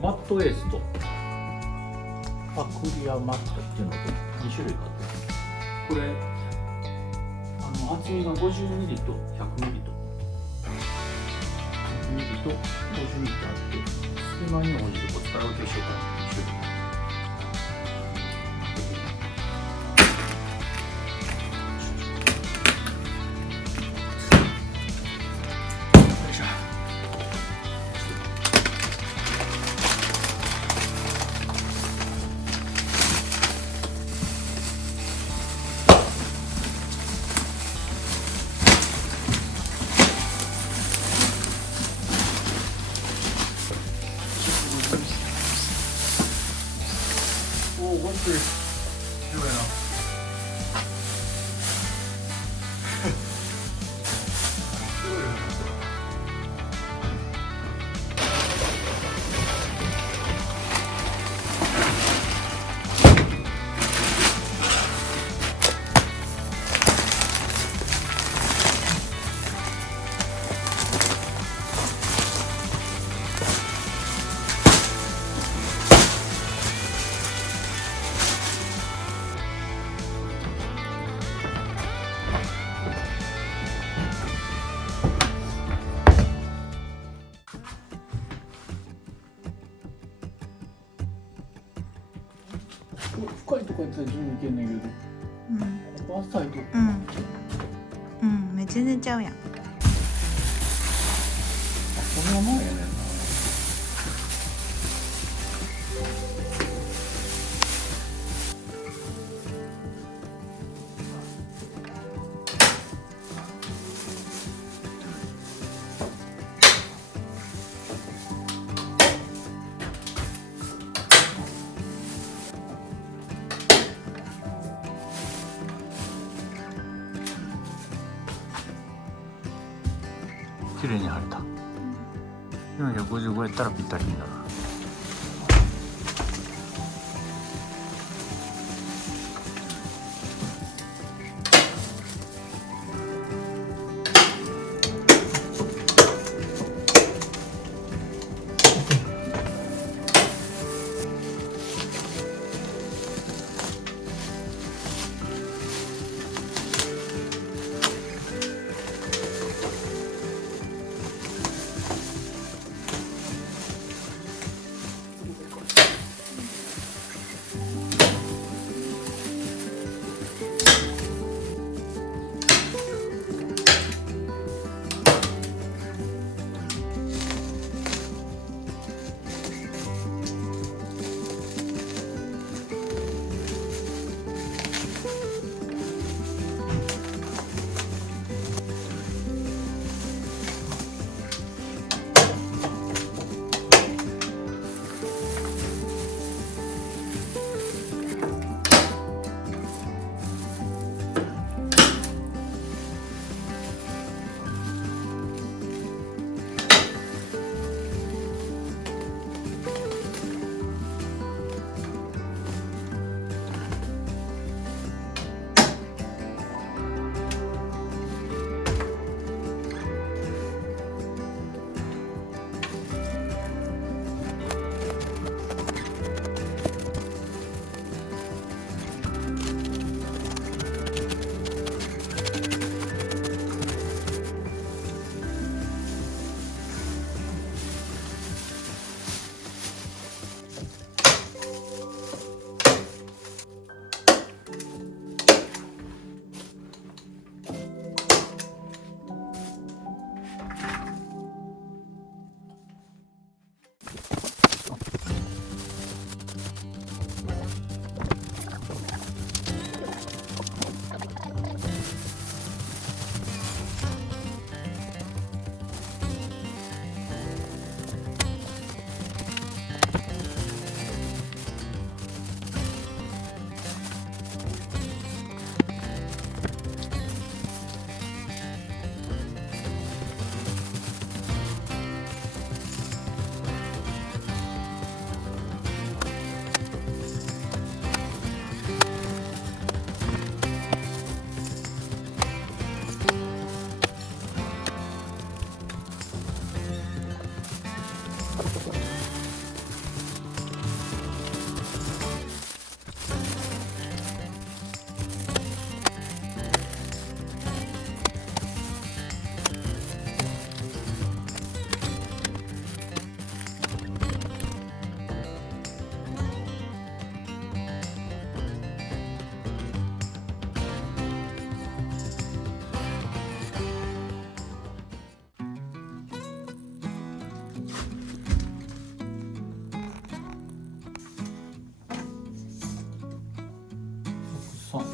マットエースとパクリアマットっていうのと2種類買ってます。これ厚みが50ミリと100ミリと100ミリと50ミリとあって、隙間に応じてこう使い分けしようかなっていう種類。おお、本当に強いな。深いとこやったら十分いけんねんけど、浅いとこ。めっちゃ寝ちゃうやん。このままやねんな。綺麗に貼れた。455やったらぴったりになる。song.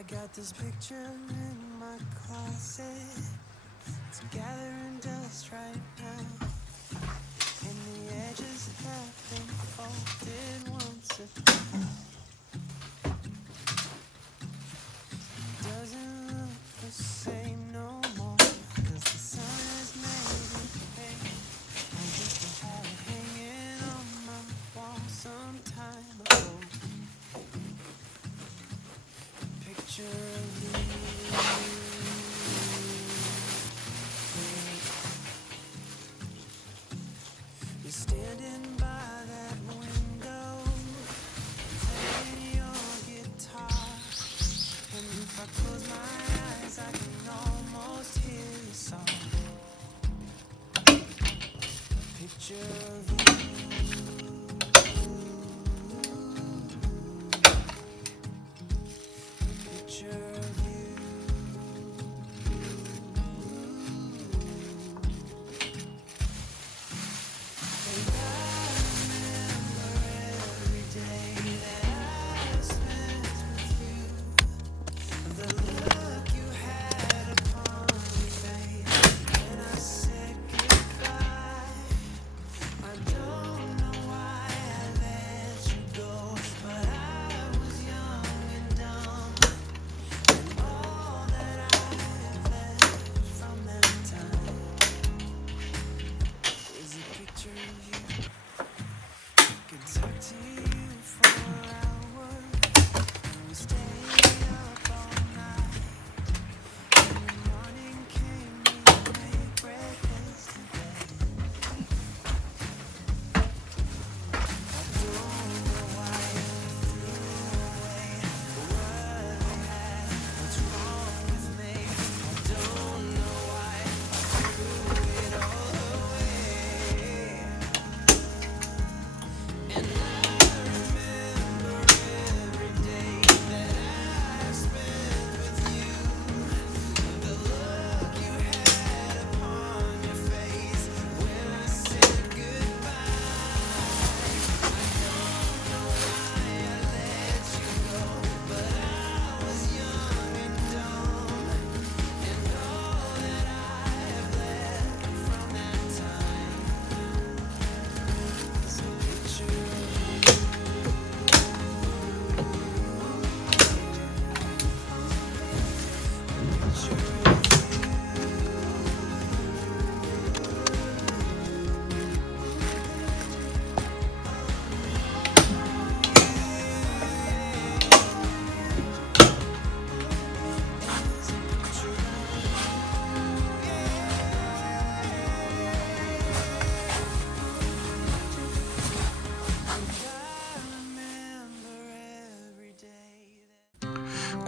I got this picture in my closet. It's gathering dust right now, and the edges have been folded once or twice. Doesn't look the same no more, 'cause the sun has made it pink. I used to have it hanging on my wall some time ago. Picture of you. You're standing by that window, playing your guitar, and if I close my eyes, I can almost hear your song. A picture of you.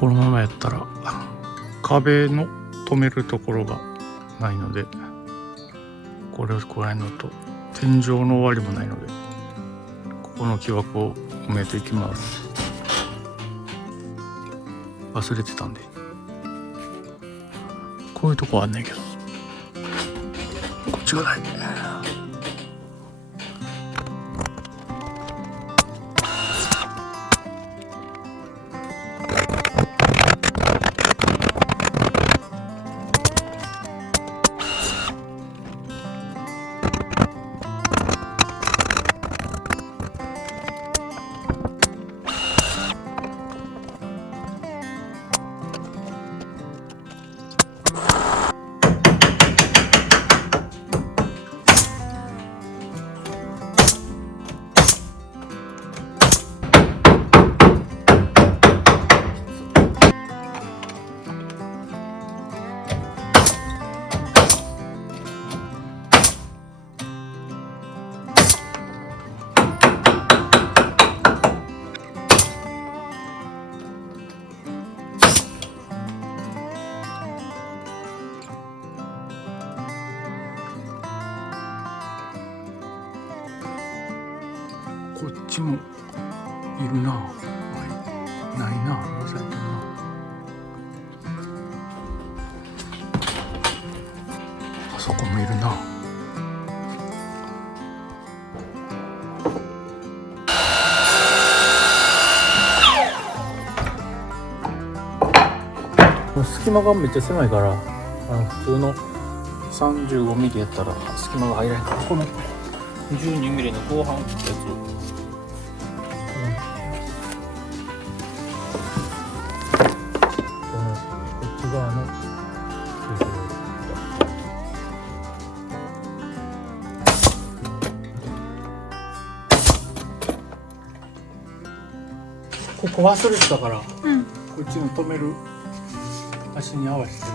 このままやったら壁の止めるところがないので、これを加えるのと天井の終わりもないので、ここの木枠を埋めていきます。忘れてたんで。こういうとこあんねんけど、こっちがない。こっちもいるな。ないな。忘れてるな。あそこもいるな。隙間がめっちゃ狭いから、普通の35ミリやったら隙間が入らないから、この12ミリの後半のやつを。こっち側のここ忘れてたから、うん。こっちの止める足に合わせて。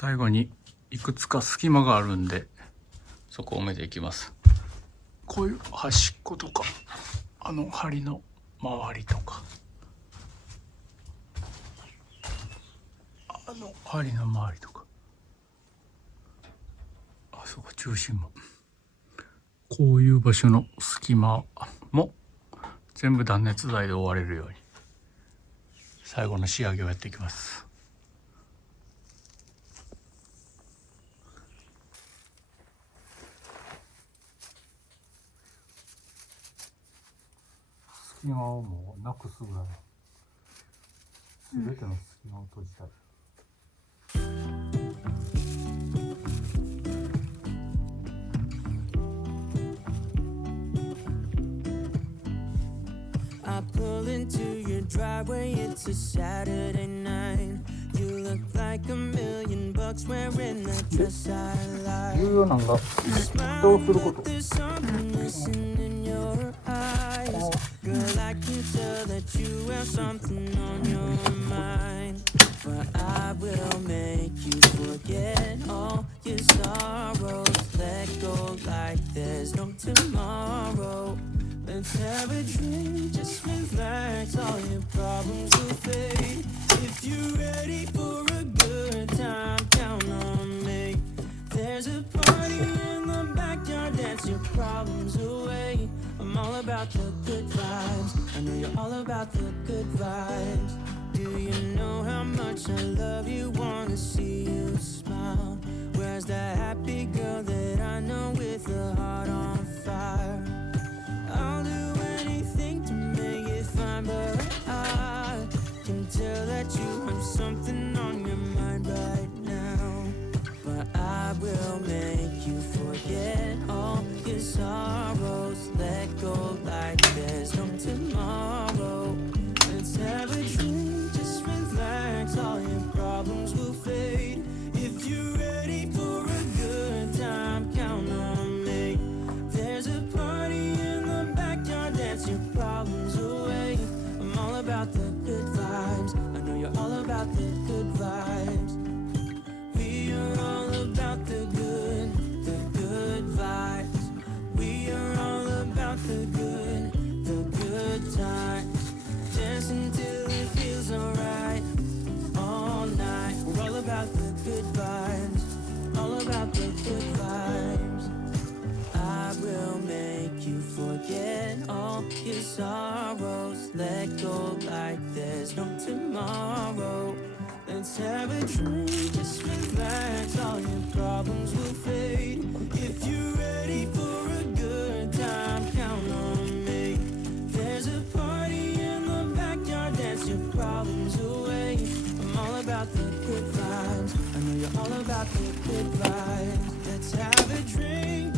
最後にいくつか隙間があるんでそこを埋めていきます。こういう端っことかあの針の周りとかあの針の周りとかあそこ中心もこういう場所の隙間も全部断熱材で覆われるように最後の仕上げをやっていきます。隙間をもうなくすぐらい全ての隙間を閉じたい。I pull into your driveway, it's a Saturday night. You look like $1,000,000 wearing that dress I like. 重要なんが蓋をすること。 There's something missing in your eyes. Girl, I can tell that you have something on your mind. But I will make you forget all your sorrows. Let go like there's no tomorrow. Let's have a drink, just relax, all your problems will fade. If you're ready for a good time, count on me. There's a party in the backyard, dance your problems away. I'm all about the good vibes, I know you're all about the good vibes. Do you know how much I love you, wanna see you smile? Where's that happy girl that I know with a heart on fire? I'll do anything to make it fine, but I can tell that you have something on your mind right now. But I will make you forget all your sorrows. Let go like there's no tomorrow. Let's have a drink, just relax, all your problems will fade. If you're ready for a good time, count on me. There's a party in the backyard, dance your problems away. I'm all about the good vibes, I know you're all about the good vibes. We are all about the good vibes. We are all about the good times. Dance until it feels alright, all night. We're all about the good vibes, all about the good vibes. I will make you forget all your sorrows. Let go like there's no tomorrow. Let's have a drink, just relax, all your problems will fade. If you're ready for a good time, count on me. There's a party in the backyard, dance your problems away. I'm all about the good vibes, I know you're all about the good vibes. Let's have a drink,